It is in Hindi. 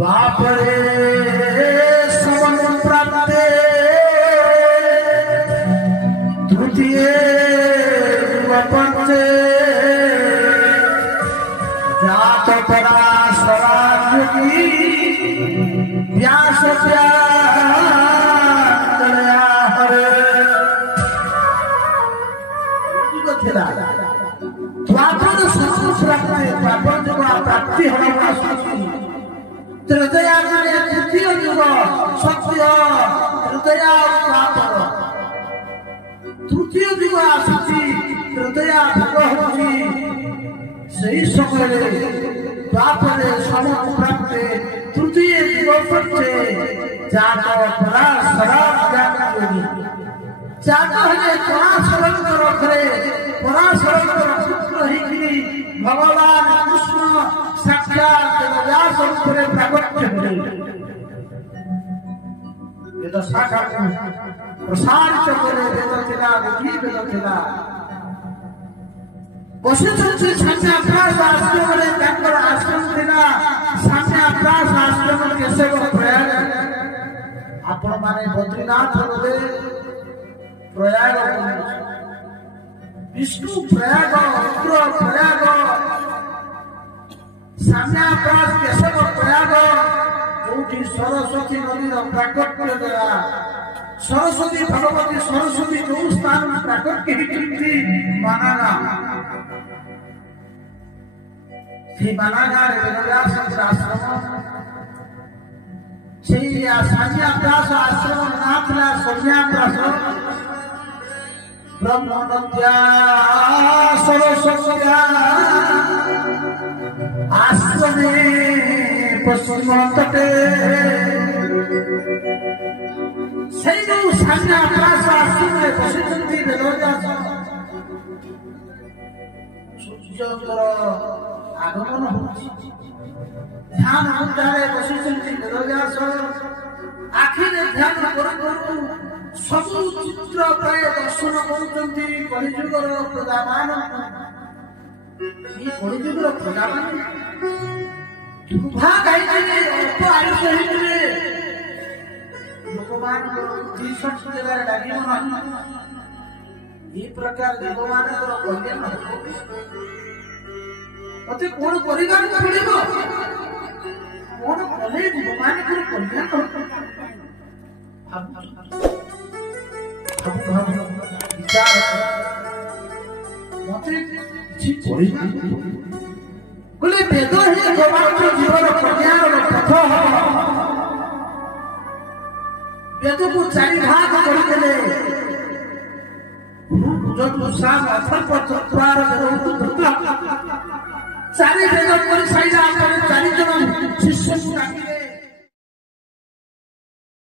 द्वापरे समप्राप्ते तृतीये पंचे जात पराशरायुगी व्यास प्राप्ति तृतीय तृतीय युग सत्य तृतीय तृतीय युग आसी तृतीय युग होची सही समय द्वापरे समप्राप्ते तृतीय युग पक्षे जात पराशरा ज्ञानी जात है पराशर रखरे पराशर पुत्र ही भगवान कृष्ण साक्षात व्यास रूपे प्रागट्य हुए वेद शाखा प्रसारित करे वेद थिला विधि वेद थिला वशिष्ठ साम्या प्रास आश्रम रे तांकर आश्रम थिला साम्या प्रास आश्रम केशव प्रयाग आपण माने बद्रीनाथ रे प्रयाग विष्णु प्रयाग रुद्र प्रयाग साम्या प्रास केशव प्रयाग जोठी सरस्वती नदी प्राकट्य द्वारा सरस्वती भगवती सरस्वती जो स्थान प्राकट्य ही मानागा मानागा वेदव्यास आश्रम से साम्या प्रास आश्रम नाथला सौम्या प्रास ब्रह्मनद्या सरस्वत्या आश्रमे पश्चिम तटे से जो साम्या प्रास आश्रमे बसिଛନ୍ତି वेदव्यास सूर्यଙ୍କର आगमन होछि ध्यान मुद्रारे बसिଛନ୍ତି वेदव्यास आखिरे ध्यान करू सब चित्र प्राय दर्शन करुଛନ୍ତି कलिजुगर प्रदामान ये कलिजुगर प्रदामान दुभा गाई अल्प आयुष हितरे लोकमान तीसठ जगह लागिब नहीं ये प्रकार देवमान कल्याण अते कोन परिवार पड़िबो कोन कले देवमान कल्याण विचार मते जी पड़ी बोले वेद ही भगवान जीवन कल्याण पथ वेद को चारि भाग कर देले जब साम अथर्व चतुर्वार चारि वेद कर साइला